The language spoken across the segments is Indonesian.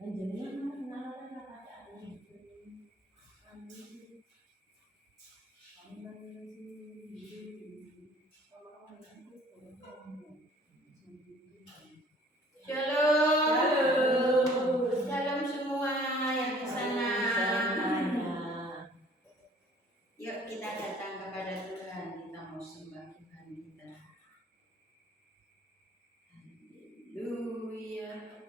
Shalom, shalom semua yang di sana. Yuk kita datang kepada Tuhan, kita mau sembah Tuhan kita. Haleluya.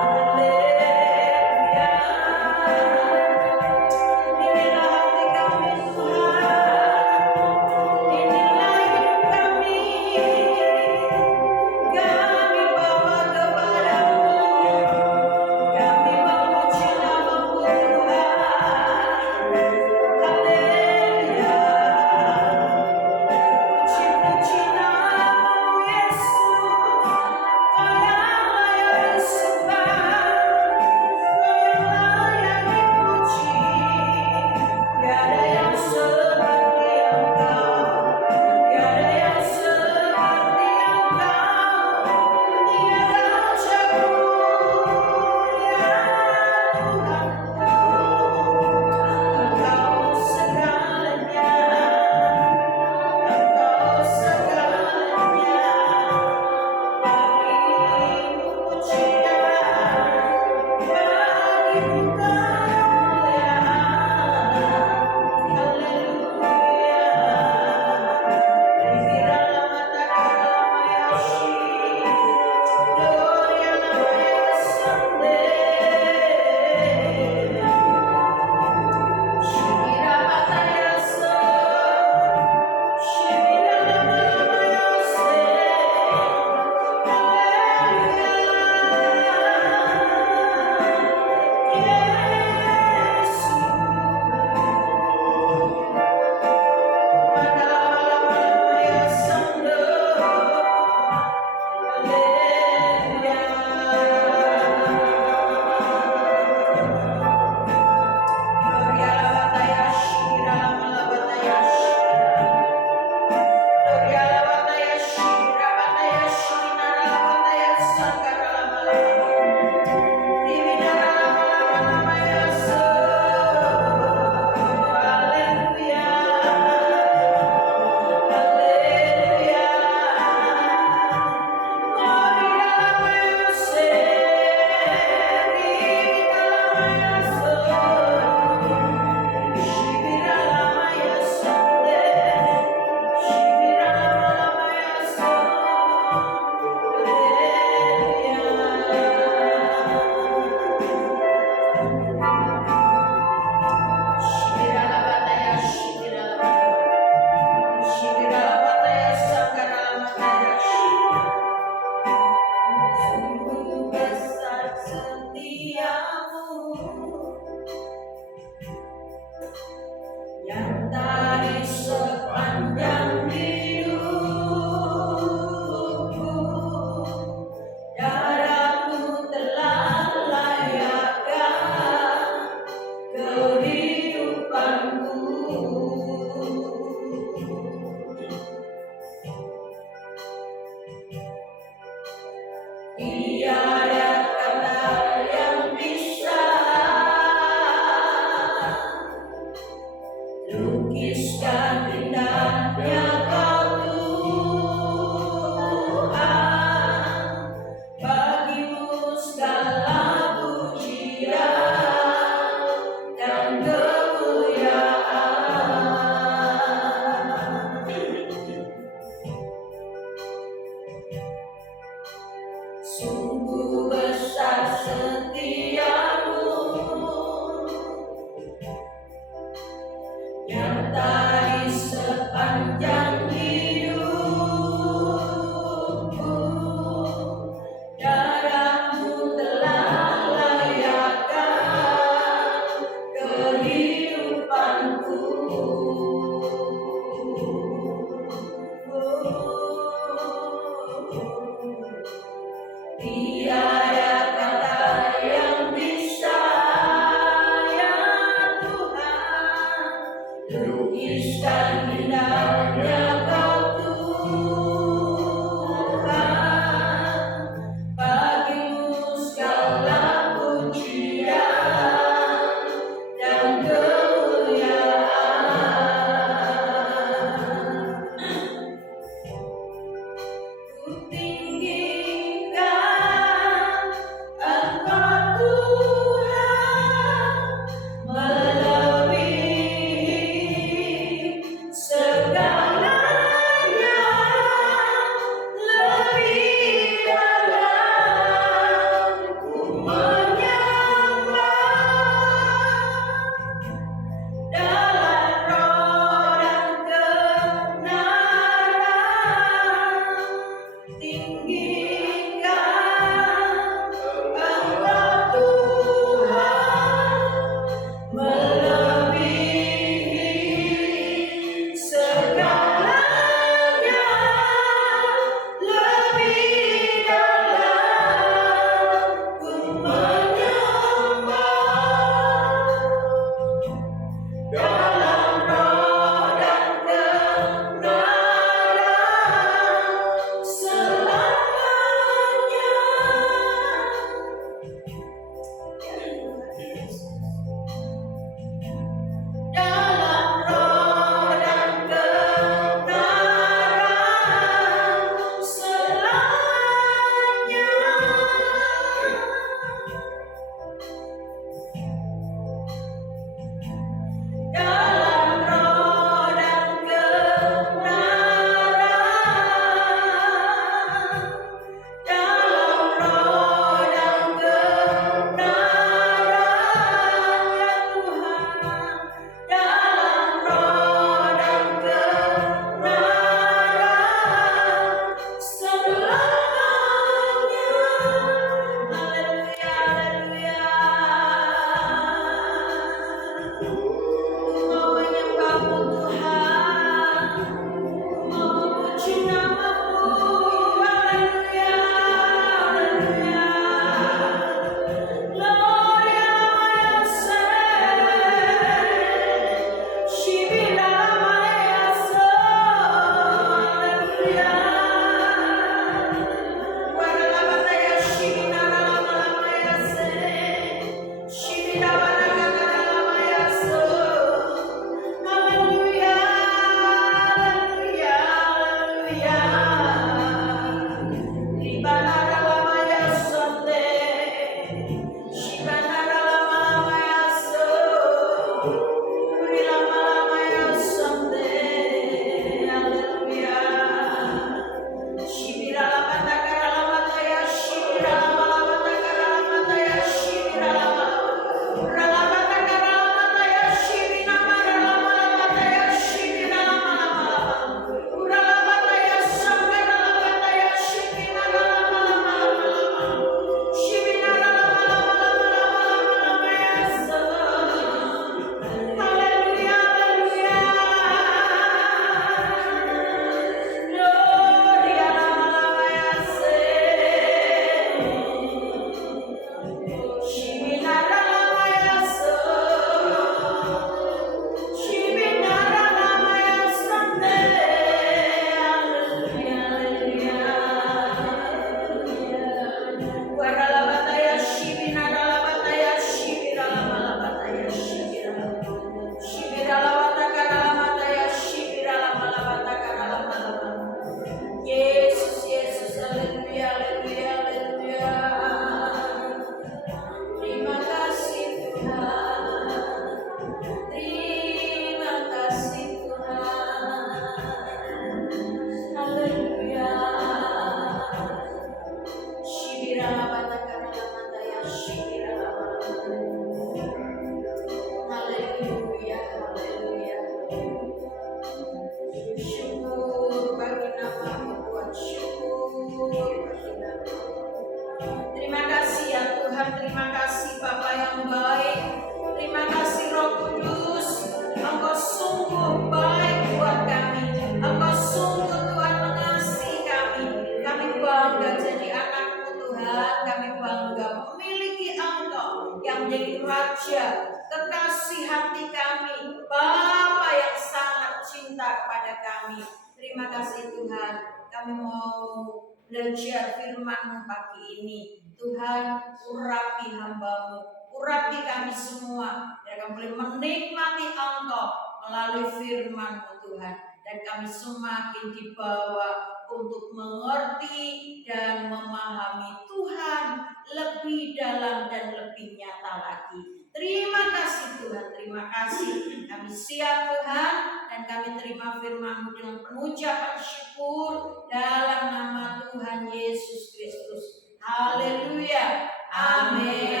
menjadi Raja, kekasih hati kami, Bapa yang sangat cinta kepada kami. Terima kasih Tuhan, kami mau belajar firman-Mu pagi ini. Tuhan, urapi hamba-Mu, urapi kami semua, biar kami boleh menikmati Engkau melalui firman-Mu Tuhan. Dan kami semakin dibawa untuk mengerti dan memahami Tuhan lebih dalam dan lebih nyata lagi. Terima kasih Tuhan, terima kasih. Kami siap Tuhan, dan kami terima firman-Mu dengan penuh ucapan syukur dalam nama Tuhan Yesus Kristus. Haleluya. Amin.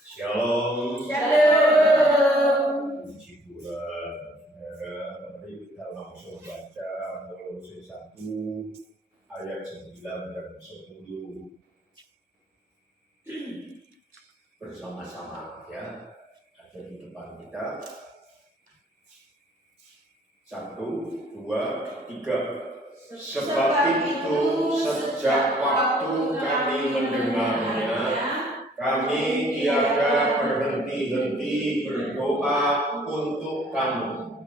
Shalom. Shalom. Puji Tuhan, saudara. Mari kita langsung baca Kolose 1 ayat 9 dan 10 bersama-sama ya. Ada di depan kita. 1, 2, 3. Sebab itu sejak waktu kami mendengarnya, kami tiada berhenti-henti berdoa untuk kamu.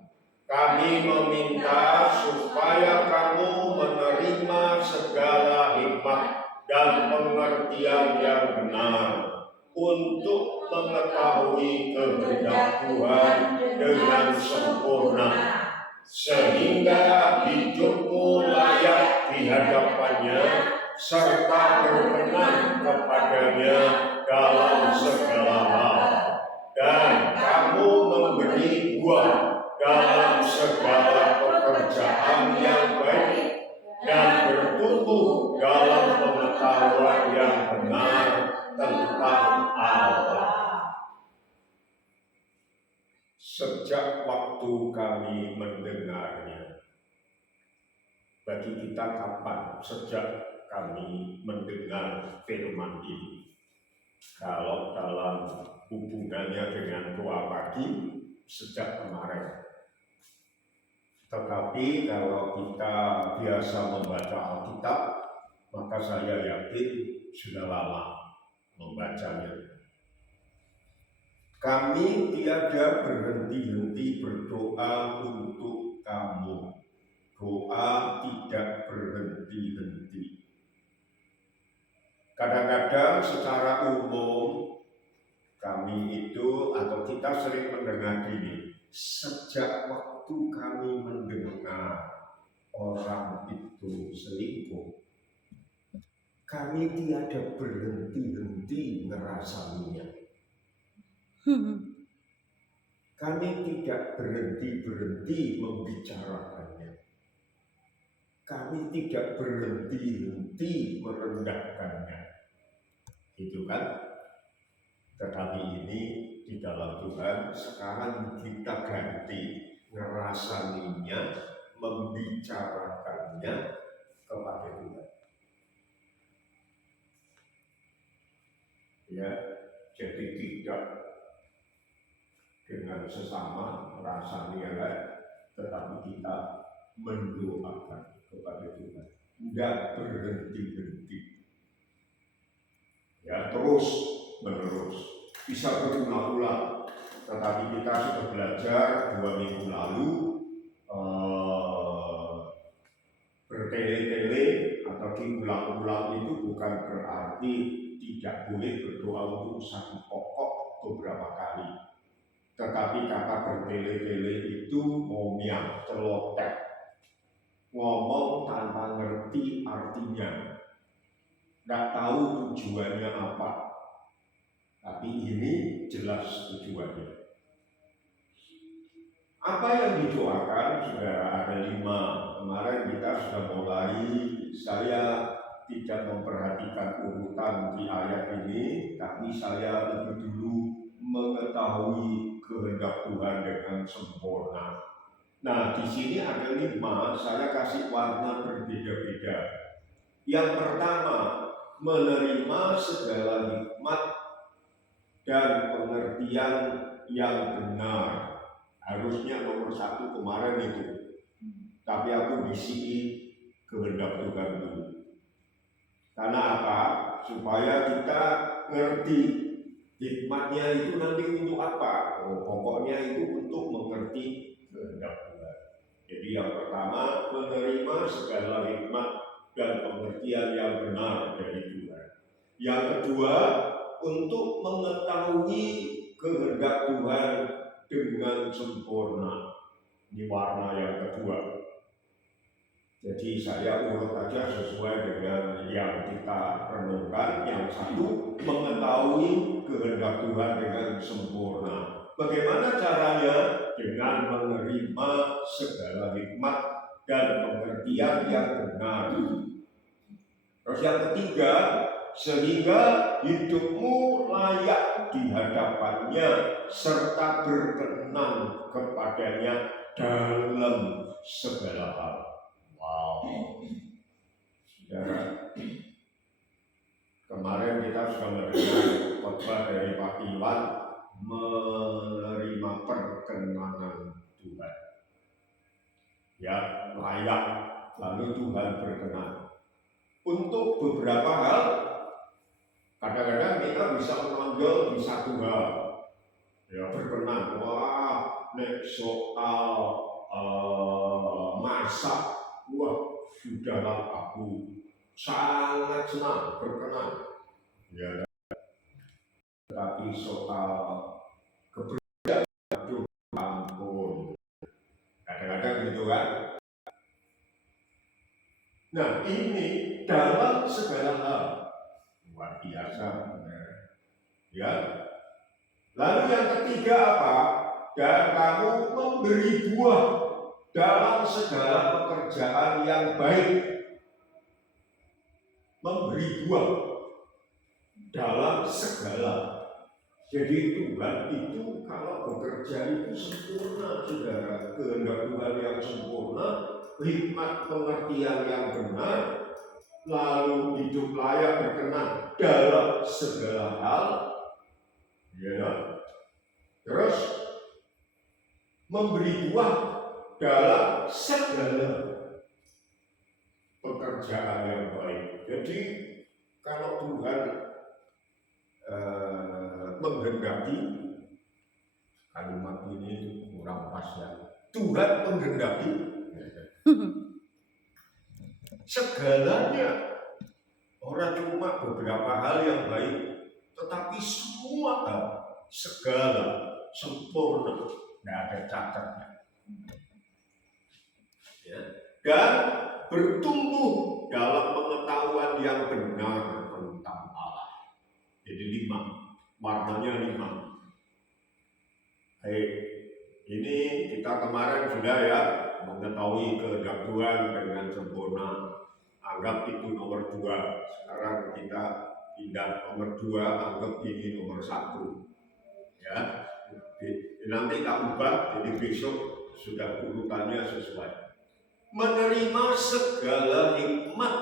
Kami meminta supaya kamu menerima segala hikmat dan pengertian yang benar untuk mengetahui kehendak Tuhan dengan sempurna, sehingga hidupmu layak di hadapannya serta berkenan kepadanya dalam segala hal, dan kamu memberi buah dalam segala pekerjaan yang baik dan bertumbuh dalam pengetahuan yang benar tentang Allah. Sejak waktu kami mendengarnya. Bagi kita kapan sejak kami mendengar firman ini? Kalau dalam hubungannya dengan doa pagi, sejak kemarin. Tetapi kalau kita biasa membaca Alkitab, maka saya yakin sudah lama membacanya. Kami tiada berhenti-henti berdoa untuk kamu. Doa tidak berhenti-henti. Kadang-kadang secara umum kami itu atau kita sering mendengar gini, sejak waktu kami mendengar orang itu selingkuh, kami tiada berhenti-henti ngerasaninya. Kami tidak berhenti-berhenti membicarakannya. Kami tidak berhenti-henti merendahkannya. Itu kan? Tetapi ini di dalam Tuhan sekarang kita ganti ngerasaninya, membicarakannya kepada Tuhan. Ya, jadi tidak dengan sesama rasanya, tetapi kita mendoakan kepada Tuhan. Tidak berhenti-henti. Ya, terus menerus. Bisa berulang-ulang. Tetapi kita sudah belajar 2 minggu lalu bertele-tele atau diulang-ulang itu bukan berarti tidak boleh berdoa untuk satu pokok beberapa kali. Tetapi kata bertele-tele itu momiang, celotek, ngomong tanpa ngerti artinya, nggak tahu tujuannya apa. Tapi ini jelas tujuannya. Apa yang didoakan, saudara, ada 5. Kemarin kita sudah mulai, saya tidak memperhatikan urutan di ayat ini, tapi saya lebih dulu mengetahui kehendak Tuhan dengan sempurna. Nah, di sini ada 5, saya kasih warna berbeda-beda. Yang pertama, menerima segala hikmat dan pengertian yang benar. Harusnya nomor 1 kemarin itu. Tapi aku di sini kehendak Tuhan dulu. Karena apa? Supaya kita ngerti hikmatnya itu nanti untuk apa? Oh, pokoknya itu untuk mengerti kehendak Tuhan. Jadi yang pertama, menerima segala hikmat dan pengertian yang benar dari Tuhan. Yang kedua, untuk mengetahui kehendak Tuhan dengan sempurna. Ini warna yang kedua. Jadi saya urut aja sesuai dengan yang kita renungkan. Yang satu, mengetahui kehendak Tuhan dengan sempurna. Bagaimana caranya? Dengan menerima segala hikmat dan pengertian yang benar. Terus yang ketiga, sehingga hidupmu layak di hadapannya serta berkenan kepadanya dalam segala hal. Wow, saudara, kemarin kita sudah mendengar khotbah dari Pak Iwan menerima perkenanan Tuhan. Ya, layak, lalu Tuhan berkenan. Untuk beberapa hal, kadang-kadang kita bisa menonjol di satu hal, ya berkenan. Wah, nek soal masak, wah sudahlah aku sangat senang berkenan. Ya, tapi soal kebersihan, aduh ampun, kadang-kadang gitu kan. Nah, ini dalam segala hal luar biasa, ya. Lalu yang ketiga apa? Dan kamu memberi buah dalam segala pekerjaan yang baik. Memberi buah dalam segala. Jadi Tuhan itu kalau bekerja itu sempurna, saudara. Kehendak Tuhan yang sempurna, hikmat pengertian yang benar, lalu hidup layak berkenan dalam segala hal, ya. Terus memberi buah dalam segala pekerjaan yang baik. Jadi kalau Tuhan menghendaki, kalimat ini kurang pas ya. Tuhan menghendaki segalanya, orang cuma beberapa hal yang baik, tetapi semua hal, segala sempurna, tidak ada cacatnya. Ya. Dan bertumbuh dalam pengetahuan yang benar tentang Allah. Jadi 5, warnanya 5. Ini kita kemarin sudah ya mengetahui kehendak Tuhan dengan sempurna. Anggap itu nomor 2. Sekarang kita pindah nomor 2, anggap ini nomor 1. Ya, nanti tak ubah, jadi besok sudah urutannya sesuai. Menerima segala hikmat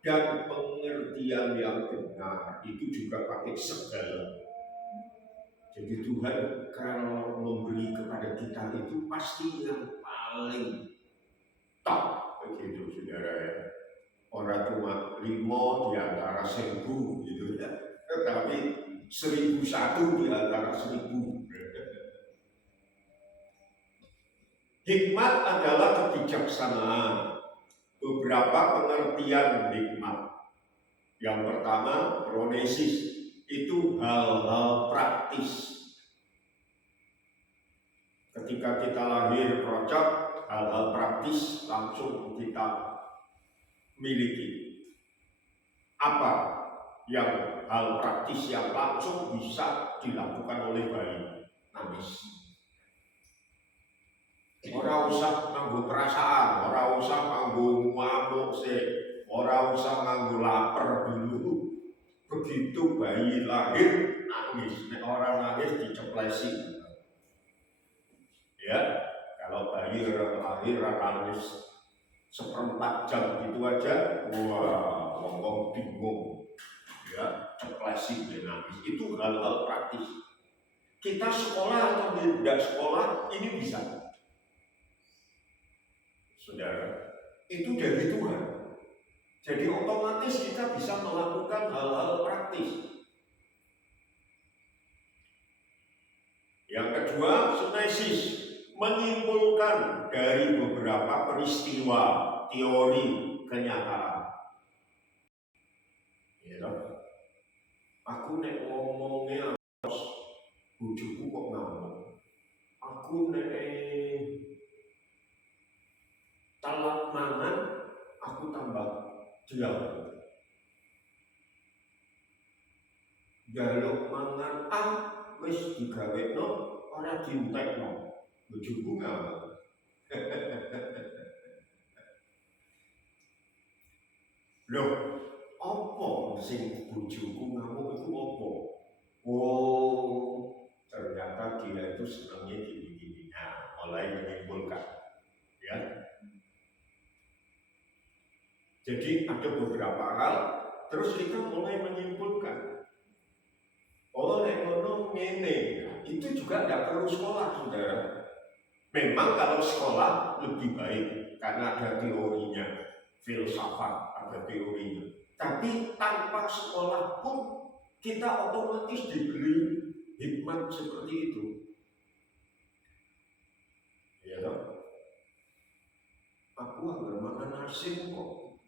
dan pengertian yang benar, itu juga pakai segala. Jadi Tuhan kalau memberi kepada kita itu pasti yang paling top, begitu saudara ya. Orang cuma 5 di antara 1000 gitu ya, tetapi 1001 di antara 1000. Hikmat adalah kebijaksanaan. Beberapa pengertian hikmat. Yang pertama, pronesis, itu hal-hal praktis. Ketika kita lahir procok, hal-hal praktis langsung kita miliki. Apa yang hal praktis yang langsung bisa dilakukan oleh bayi? Nangis. Ora usah nganggo perasaan, ora usah nganggo ngamuk sih, ora usah nganggo lapar dulu. Begitu bayi lahir nangis, nek orang nangis diceplesi. Ya, kalau bayi orang lahir nangis 1/4 jam gitu aja, wah, ngomong bingung. Ya, ceplesi dia nangis. Itu hal-hal praktis. Kita sekolah atau tidak sekolah ini bisa. Saudara, itu dari Tuhan. Jadi otomatis kita bisa melakukan hal-hal praktis. kedua, sinesis, menyimpulkan dari beberapa peristiwa, teori, kenyataan. Ya, aku nek ngomongnya bojoku kok ngamuk. Aku nek telat mangan, aku tambah diam. Jaluk mangan wis digawekno ora dientekno. Bojoku ngamuk. Loh, apa sing bojoku ngamuk itu apa? Oh, ternyata dia itu senangnya gini-gini. Nah, mulai menyimpulkan, ya. Jadi ada beberapa hal, terus kita mulai menyimpulkan. Oh, nek ngono ngene. Nah, itu juga tidak perlu sekolah, saudara. Memang kalau sekolah lebih baik karena ada teorinya, filsafat ada teorinya. Tapi tanpa sekolah pun kita otomatis diberi hikmat seperti itu. Ya toh? Aku anggar mangan asin kok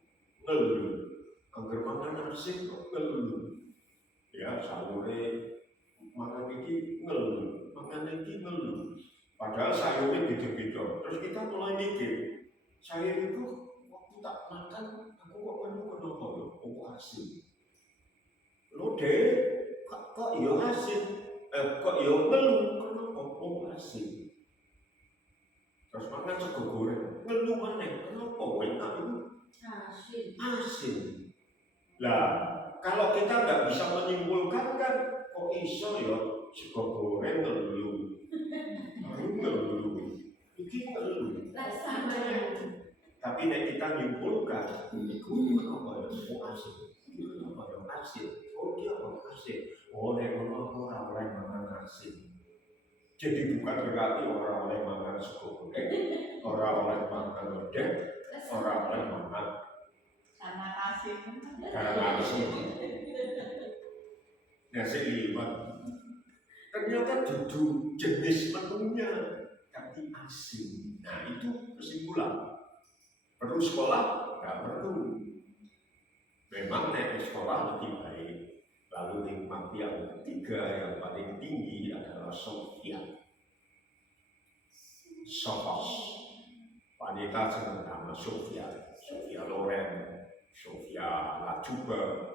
ngeluh. Anggar mangan asin kok ngeluh. Ya, sayure mangan iki ngeluh, mangan iki ngeluh. Padahal sayurnya beda-beda. Terus kita mulai mikir, sayur itu waktu tak makan, aku kok ngeluh kenapa ya? Oh, asin. Lo deh, kok ya asin? Kok ya ngeluh kenapa? Oh, asin. Terus makan sego goreng, ngeluh maneh, kenapa? Enak itu asin. Lah, kalau kita nggak bisa menyimpulkan kan, kok iso ya sego goreng ngeluh, iki ngeluh. Tapi nek kita nyimpulkan, iku kenapa ya kok asin? Iku kenapa ya asin? Oh dia kok asin? Oh nek ngono ora oleh mangan asin. Jadi bukan berarti orang oleh makan sego goreng, orang oleh makan lodeh, orang oleh makan karena asin. Nasi liwet. Ternyata duduk jenis menunya, tapi asin. Nah itu kesimpulan. Perlu sekolah? Nggak perlu. Memang naik sekolah lebih baik. Lalu nikmat yang ketiga yang paling tinggi adalah Sofia. Sophos. Wanita dengan nama Sofia. Sofia Loren, Sofia Lajuba.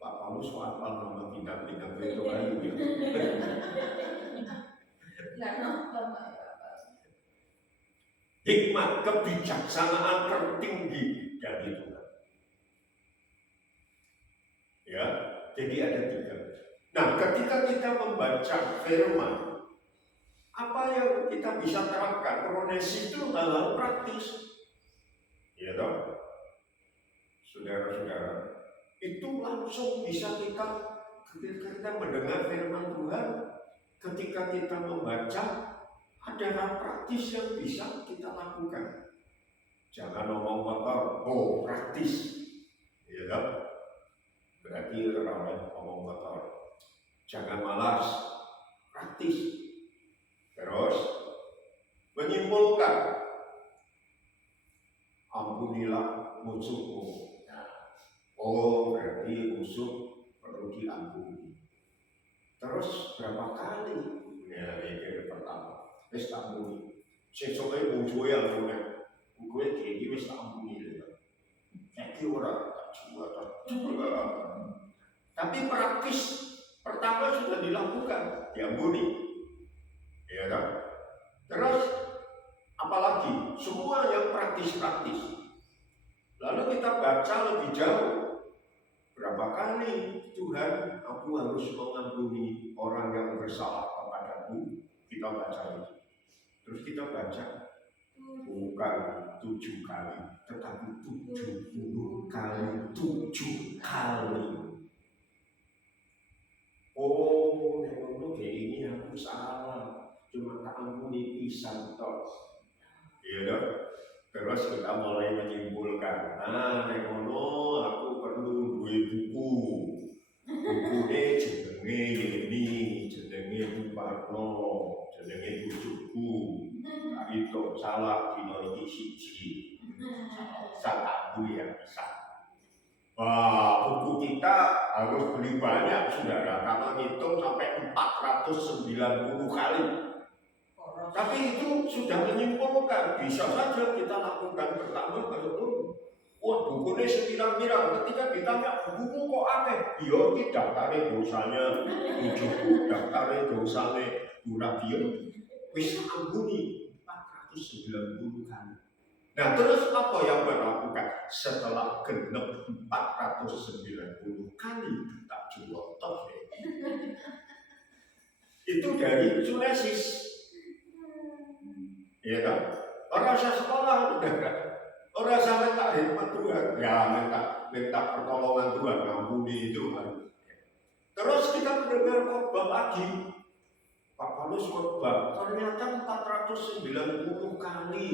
Pak Paulus apa nama bintang-bintang itu ayu ya? Hikmat kebijaksanaan tertinggi dari Tuhan. Ya, jadi ada tiga. Nah, ketika kita membaca firman, apa yang kita bisa terapkan? Kronesis itu hal praktis. Ya toh? Saudara-saudara, itu langsung bisa kita ketika kita mendengar firman Tuhan, ketika kita membaca, ada hal praktis yang bisa kita lakukan. Jangan ngomong kotor, oh praktis. Ya toh? Berarti orang ngomong kotor. Jangan malas, praktis. Terus menyimpulkan, ampunilah musuhmu. Oh, berarti musuh perlu diampuni. Terus berapa kali? Ya, ini pertama. Wis ampuni. Sesuai musuh yang punya. Gue kayak gini wis ampuni. Kayak ora juga. Tapi praktis pertama sudah dilakukan, diampuni. Ya kan? Terus apalagi semua yang praktis-praktis. Lalu kita baca lebih jauh. Berapa kali Tuhan, aku harus mengampuni orang yang bersalah kepadaku. Kita baca itu. Terus kita baca bukan 7 kali, tetapi 70 kali 7 kali. Oh, ngono kayak ini aku salah. Cuma tak ampuni pisan toh. Iya dong. Terus kita mulai menyimpulkan. Nah, nek ngono aku perlu duwe buku. Bukune jenenge ini, jenenge Suparno jenenge bojoku tak itu salah dino iki siji sakabui yang bisa. Wah, buku kita harus beli banyak saudara karena ngitung sampai 490 kali. Tapi itu sudah menyimpulkan, bisa saja kita lakukan pertama kalau wah bukunya sepirang-pirang, ketika ditanya bukumu kok akeh? Iya, iki daftare dosanya, bujuku daftare dosane Urabion, wis ampuni 490 kali. Nah terus apa yang berlakukan? Setelah genep 490 kali tak juwotok itu dari Sulesis. Ya kan? Orang usah sekolah udah kan? Orang usah minta hikmat Tuhan, ya minta pertolongan Tuhan, ngampuni Tuhan. Terus kita mendengar khotbah lagi, Pak Paulus khotbah, ternyata 490 kali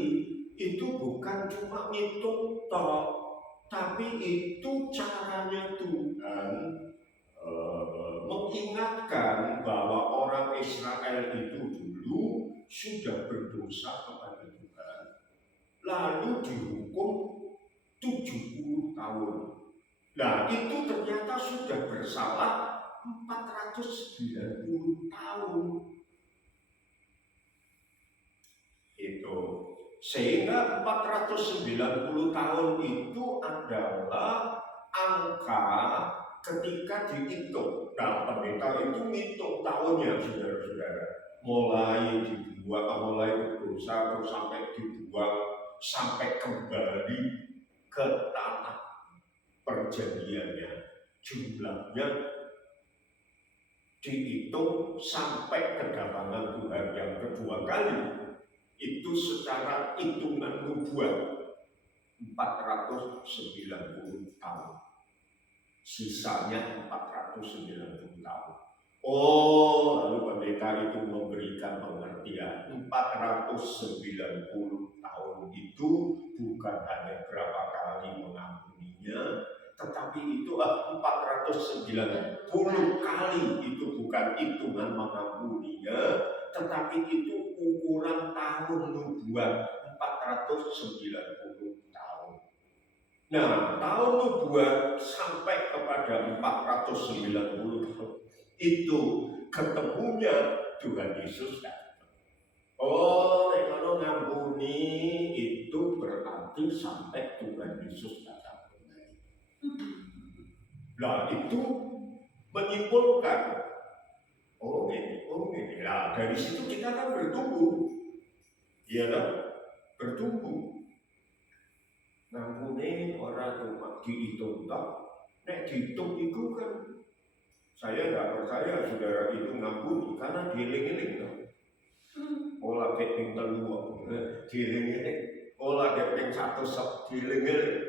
itu bukan cuma ngitung toh, tapi itu caranya Tuhan mengingatkan bahwa orang Israel itu dulu sudah berdosa kepada Tuhan, lalu dihukum 70 tahun. Nah itu ternyata sudah bersalah 490 tahun. Itu sehingga 490 tahun itu adalah angka ketika dihitung. Nah, pendeta itu ngitung tahunnya, saudara-saudara. Mulai dibuang, mulai berdosa, terus sampai dibuang, sampai kembali ke tanah perjanjiannya. Jumlahnya dihitung sampai kedatangan Tuhan yang kedua kali. Itu secara hitungan nubuat 490 tahun. Sisanya 490 tahun. Oh, lalu pendeta itu memberikan pengertian 490 tahun itu bukan hanya berapa kali mengampuninya, tetapi itu 490 kali itu bukan hitungan mengampuninya, tetapi itu ukuran tahun nubuat 490 tahun. Nah, tahun nubuat sampai kepada 490 tahun itu ketemunya Tuhan Yesus datang. Oh, kalau ngampuni itu berarti sampai Tuhan Yesus datang kembali. Nah, itu menyimpulkan oh ini. Nah, dari situ kita kan bertumbuh. Iya kan? Bertumbuh. Ngampuni orang cuma dihitung tak. Nek dihitung itu kan saya tidak percaya saudara itu ngampuni karena dieling-eling kan. Olah keping telu dieling-eling. Olah keping satu dieling-eling.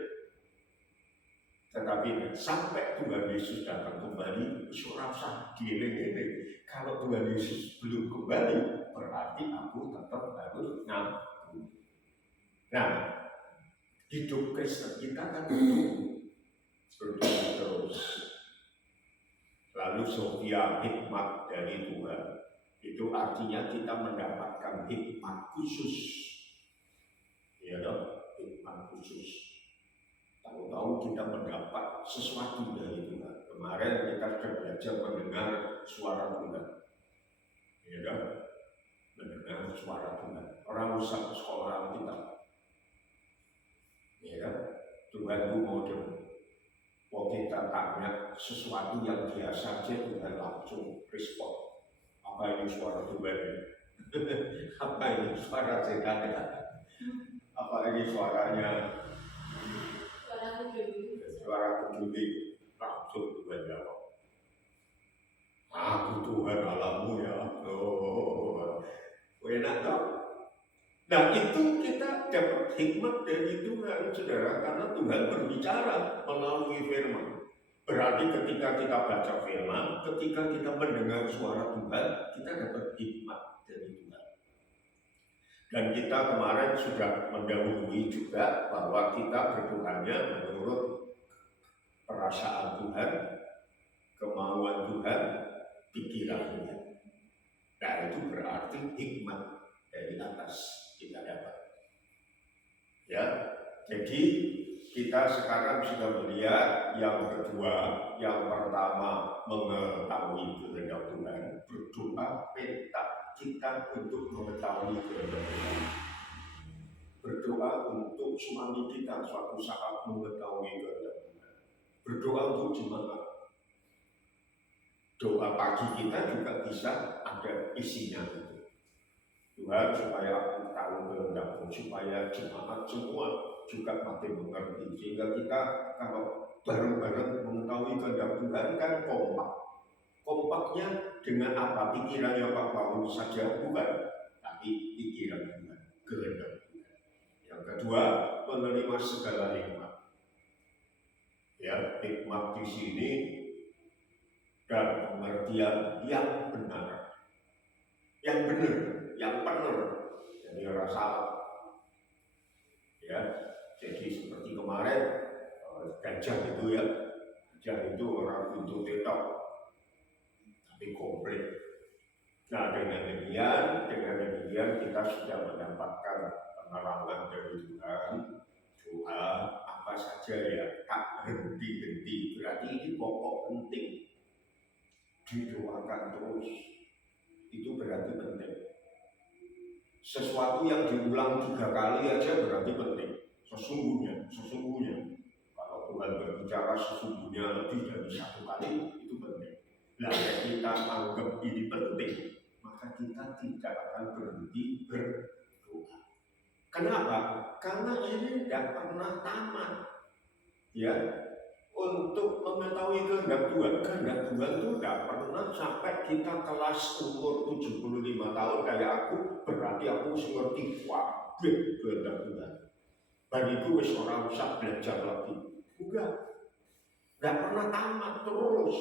Tetapi sampai Tuhan Yesus datang kembali, surah sah dieling-eling. Kalau Tuhan Yesus belum kembali, berarti aku tetap harus ngampuni. Nah, hidup Kristen kita kan bertumbuh terus. Lalu sofia hikmat dari Tuhan, itu artinya kita mendapatkan hikmat khusus. Ya dong, hikmat khusus. Tahu-tahu kita mendapat sesuatu dari Tuhan. Kemarin kita sudah belajar mendengar suara Tuhan. Ya kan? Mendengar suara Tuhan. Orang usah sekolah kita. Ya kan? Tuhan itu mau kita tanya sesuatu yang biasa saja, Tuhan langsung respon. Apa ini suara Tuhan? Apa ini suara setan? Apa ini suaranya? Suara peduli, langsung Tuhan jawab. Aku Tuhan Allahmu ya. Oh, enak dong. Nah itu kita dapat hikmat dari Tuhan, saudara, karena Tuhan berbicara melalui firman. Berarti ketika kita baca firman, ketika kita mendengar suara Tuhan, kita dapat hikmat dari Tuhan. Dan kita kemarin sudah mendahului juga bahwa kita berdoanya menurut perasaan Tuhan, kemauan Tuhan, pikiran Tuhan. Nah itu berarti hikmat dari atas kita dapat. Ya, jadi kita sekarang sudah melihat yang kedua, yang pertama mengetahui kehendak Tuhan, berdoa minta kita untuk mengetahui kehendak Tuhan. Berdoa untuk suami kita suatu saat mengetahui kehendak Tuhan. Berdoa untuk jemaat. Doa pagi kita juga bisa ada isinya itu. Tuhan supaya aku tahu kehendakmu, supaya jemaat semua juga makin mengerti. Sehingga kita kalau bareng-bareng mengetahui kehendak Tuhan kan kompak. Kompaknya dengan apa? Pikirannya Pak Paulus saja bukan, tapi pikiran Tuhan, kehendak Tuhan. Yang kedua, menerima segala hikmat. Ya, hikmat di sini dan pengertian yang benar, yang benar, yang benar, jadi orang salah. Ya, jadi seperti kemarin gajah itu ya, gajah itu orang untuk tetok, tapi komplit. Nah dengan demikian kita sudah mendapatkan penerangan dari Tuhan. Doa apa saja ya, tak henti-henti. Berarti ini pokok penting. Didoakan terus, itu berarti penting. Sesuatu yang diulang 3 kali aja berarti penting. Sesungguhnya kalau Tuhan berbicara sesungguhnya lebih dari 1 kali, itu penting. Nah, kita anggap ini penting, maka kita tidak akan berhenti berdoa. Kenapa? Karena ini tidak pernah tamat. Ya, untuk mengetahui kehendak Tuhan itu tidak pernah sampai kita kelas umur 75 tahun kayak aku, berarti aku ngerti kabeh kehendak Tuhan. Bagiku wis ora usah belajar lagi. Enggak pernah tamat terus.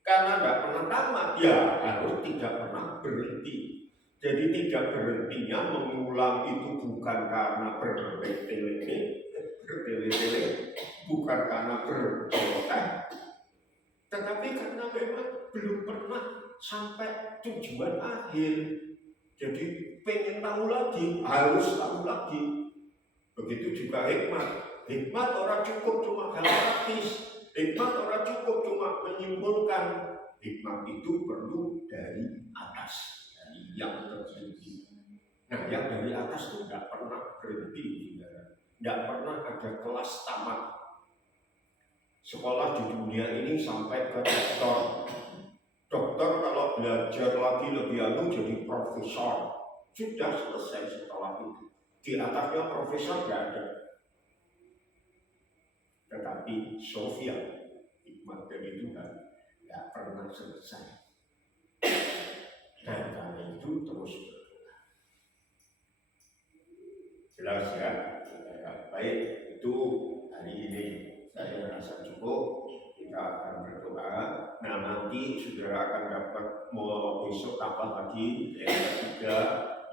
Karena enggak pernah tamat, ya harus tidak pernah berhenti. Jadi tidak berhentinya mengulang itu bukan karena bertele-tele, bukan karena berprotes, tetapi karena memang belum pernah sampai tujuan akhir. Jadi pengen tahu lagi, harus tahu lagi. Begitu juga hikmat. Hikmat orang cukup cuma hal praktis. Hikmat orang cukup cuma menyimpulkan. Hikmat itu perlu dari atas, dari yang tertinggi. Nah, yang dari atas itu tidak pernah berhenti, tidak pernah ada kelas tamat. Sekolah di dunia ini sampai ke doktor. Dokter kalau belajar lagi lebih jadi profesor. Sudah selesai setelah itu. Di atasnya profesor tidak ada. Tetapi Sofia, hikmat dari Tuhan, tidak pernah selesai. Dan karena itu terus berdoa. Jelas ya? Baik, itu hari ini saya rasa cukup. Kita akan berdoa. Nah nanti saudara akan dapat mau besok tambah lagi yang ketiga,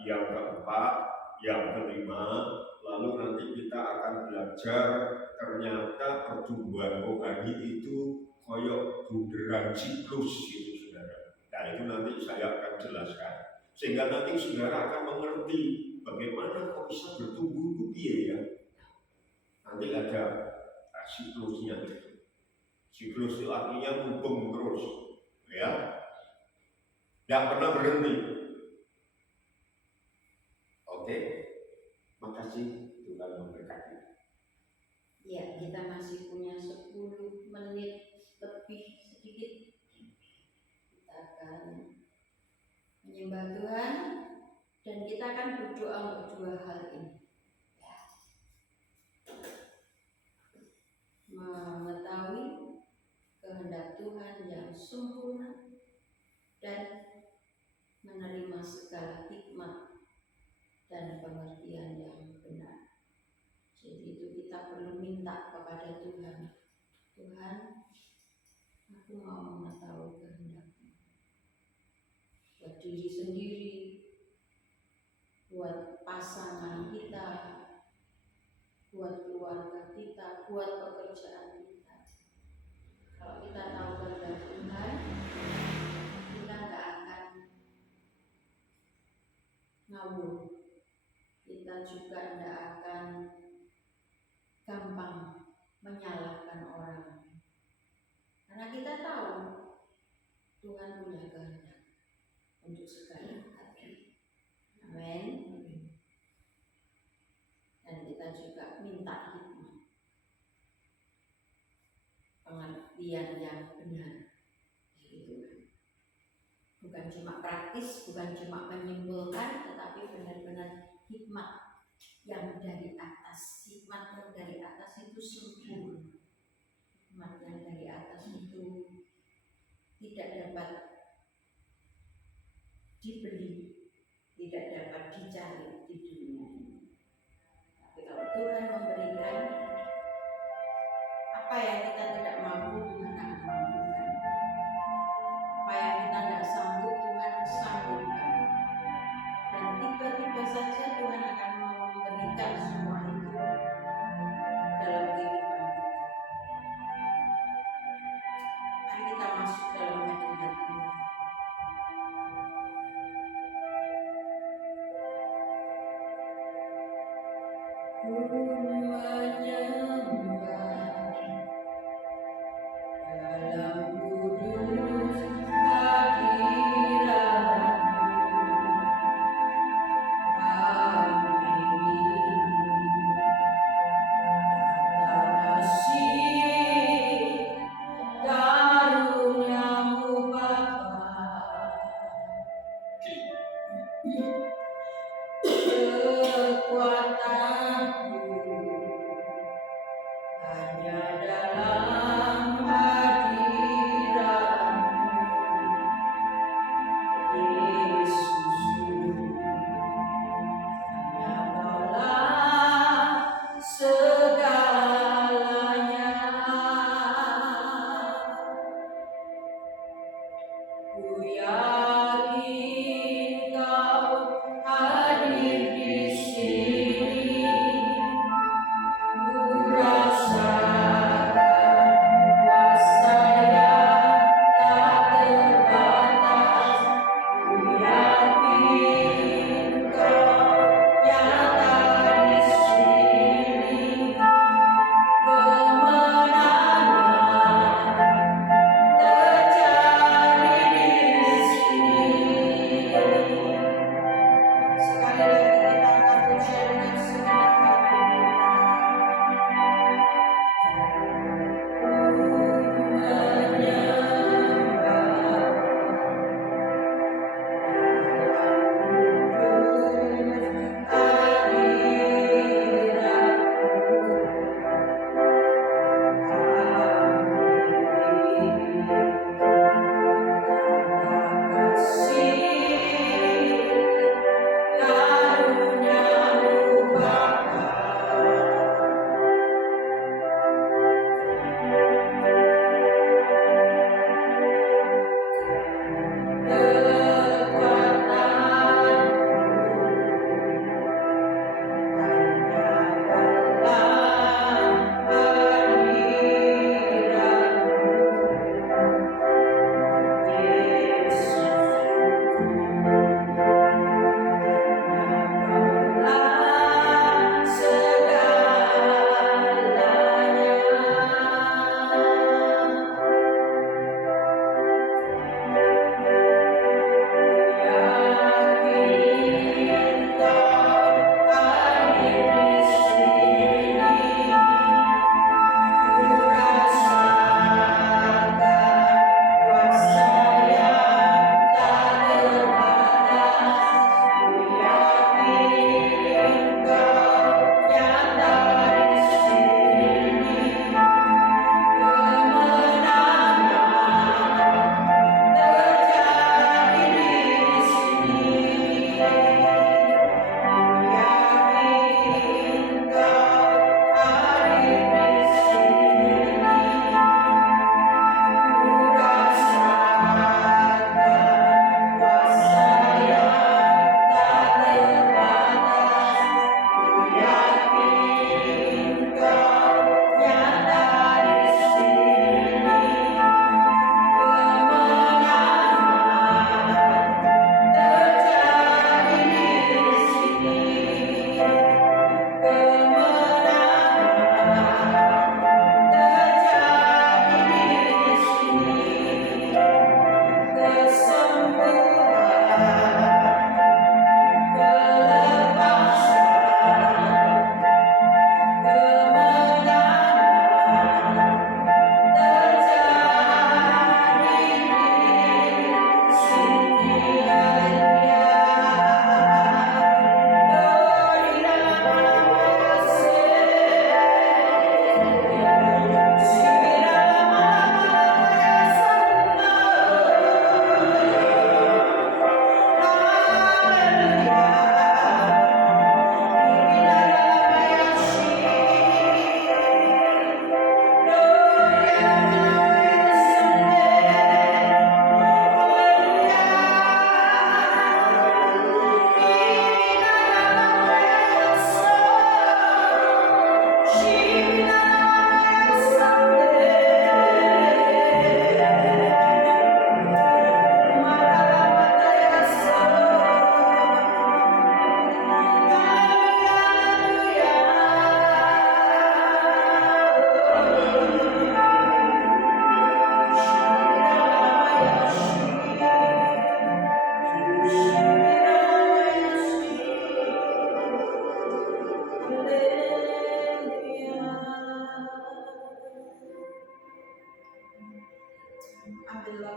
yang keempat, yang kelima. Lalu nanti kita akan belajar ternyata pertumbuhan rohani itu koyok bunderan siklus gitu saudara. Nah itu nanti saya akan jelaskan. Sehingga nanti saudara akan mengerti bagaimana kok bisa bertumbuh itu ya. Nanti ada siklusnya. Siklus itu artinya hubung terus, ya, tidak pernah berhenti. Oke, makasih Tuhan memberkati. Ya, kita masih punya 10 menit lebih sedikit. Kita akan menyembah Tuhan dan kita akan berdoa untuk 2 hal ini. Mengetahui kehendak Tuhan yang sempurna dan menerima segala hikmat dan pengertian yang benar. Jadi itu kita perlu minta kepada Tuhan. Tuhan, aku mau mengetahui kehendak-Mu. Buat diri sendiri, buat pasangan kita, buat keluarga kita, buat pekerjaan kita. Kalau kita tahu kehendak Tuhan, kita nggak akan juga tidak akan gampang menyalahkan orang, karena kita tahu Tuhan punya kehendak untuk segala hati. Amin. Dan kita juga minta hikmah, pengertian yang benar dari Tuhan. Bukan cuma praktis, bukan cuma menyimpulkan, tetapi benar-benar hikmat yang dari atas. Hikmat yang dari atas itu sempurna. Hikmat yang dari atas itu tidak dapat dibeli, tidak dapat dicari di dunia ini. Tapi kalau Tuhan memberikan apa yang kita tidak mampu, Tuhan akan mampukan. Apa yang kita tidak sanggup, Tuhan sanggupkan. Dan tiba-tiba saja Tuhan akan memberikan semua itu dalam kehidupan kita. Mari kita masuk dalam hadirat Tuhan. Ku menyembah dalam kudus hadirat-Mu. Hanya dalam hadirat-Mu, Yesus, hanya Kaulah segalanya. Ku yakin Kau hadir di sini. Ku rasakan kuasa yang tak terbatas. Ku yakin Kau nyata di sini. Kemenangan terjadi di sini.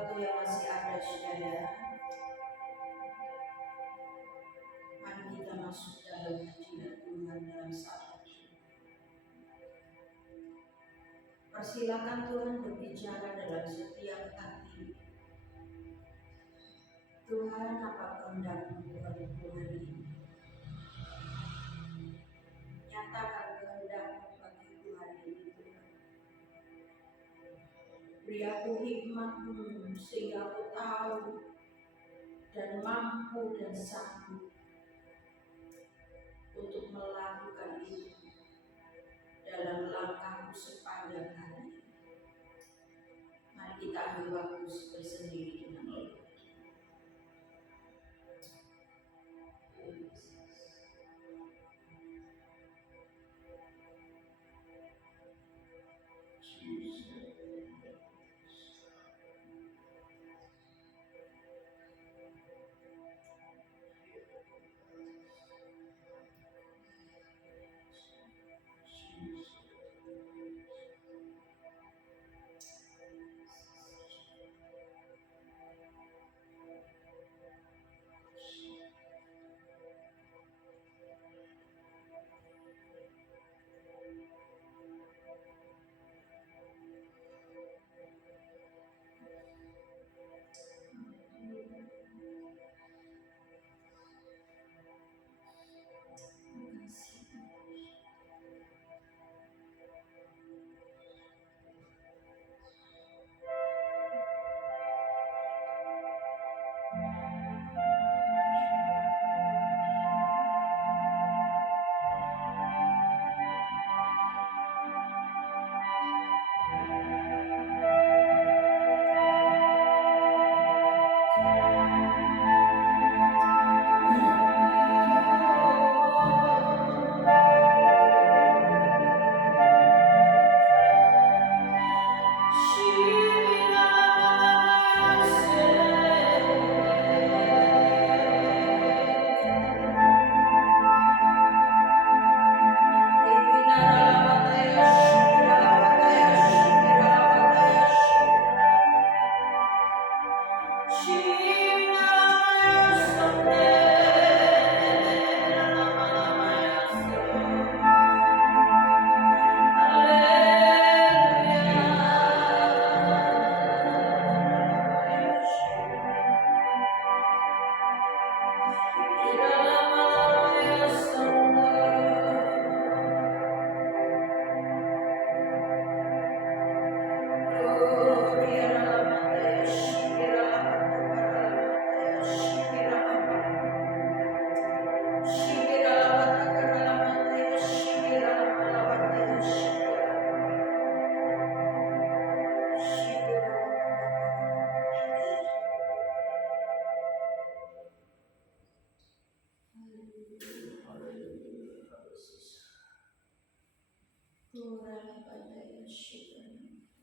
waktu yang masih ada, saudara, mari kita masuk dalam hadirat Tuhan dalam saat ini. Persilakan Tuhan berbicara dalam setiap hati. Tuhan, apa kehendak-Mu bagiku hari ini? Nyatakan kehendak-Mu bagiku hari ini, Tuhan. Beri aku hikmat-Mu sehingga aku tahu dan mampu dan sanggup untuk melakukan itu dalam langkahku sepanjang hari. Mari kita ambil waktu bersendiri dengan Allah.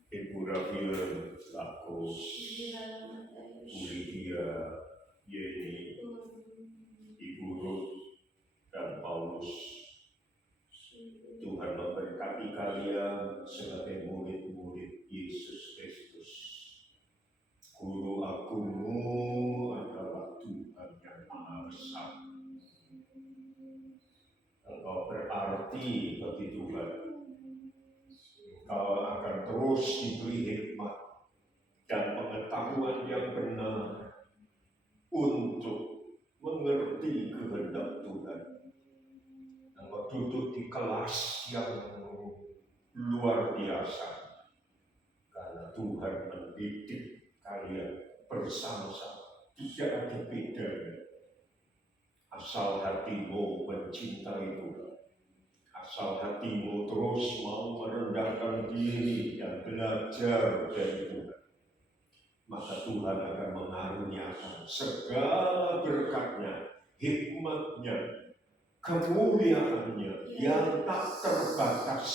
Ibu Rafian, aku, Lydia, Yeni, Ibu Ruth, dan Paulus. Tuhan memberkati kalian sebagai murid-murid Yesus Kristus. Guru agungmu adalah Tuhan yang Maha Besar. Engkau berarti bagi Tuhan. Engkau akan terus diberi hikmat dan pengetahuan yang benar untuk mengerti kehendak Tuhan. Engkau duduk di kelas yang luar biasa karena Tuhan mendidik kalian bersama-sama. Tidak ada bedanya. Asal hatimu mencintai Tuhan, asal hatimu terus mau merendahkan diri dan belajar dari Tuhan, maka Tuhan akan mengaruniakan segala berkatnya, hikmatnya, kemuliaannya yang tak terbatas.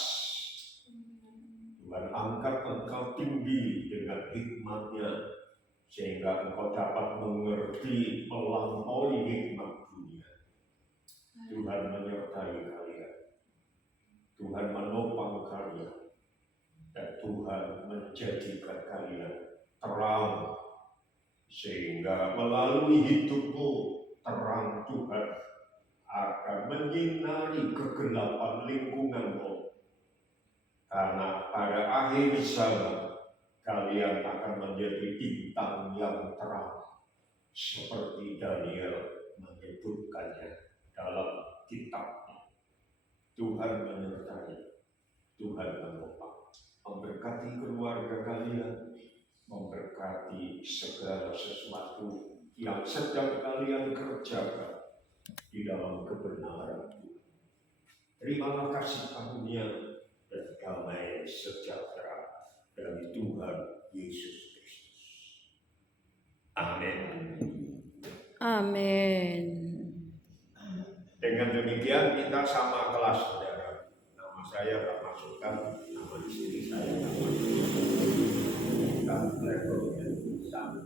Tuhan angkat engkau tinggi dengan hikmatnya, sehingga engkau dapat mengerti melampaui hikmat dunia. Tuhan menyertai kalian, Tuhan menopang kalian, dan Tuhan menjadikan kalian terang sehingga melalui hidupmu terang Tuhan akan menyinari kegelapan lingkunganmu. Karena pada akhir zaman kalian akan menjadi bintang yang terang, seperti Daniel menyebutkannya dalam kitabnya. Tuhan menyertai, Tuhan menopang, memberkati keluarga kalian, memberkati segala sesuatu yang sedang kalian kerjakan di dalam kebenaran Tuhan. Terimalah kasih karunia dan damai sejahtera dari Tuhan Yesus Kristus. Amin. Amin. Dengan demikian kita sama kelas, saudara. Nama saya tak masukkan, nama istri saya tak masukkan. Kita levelnya sama.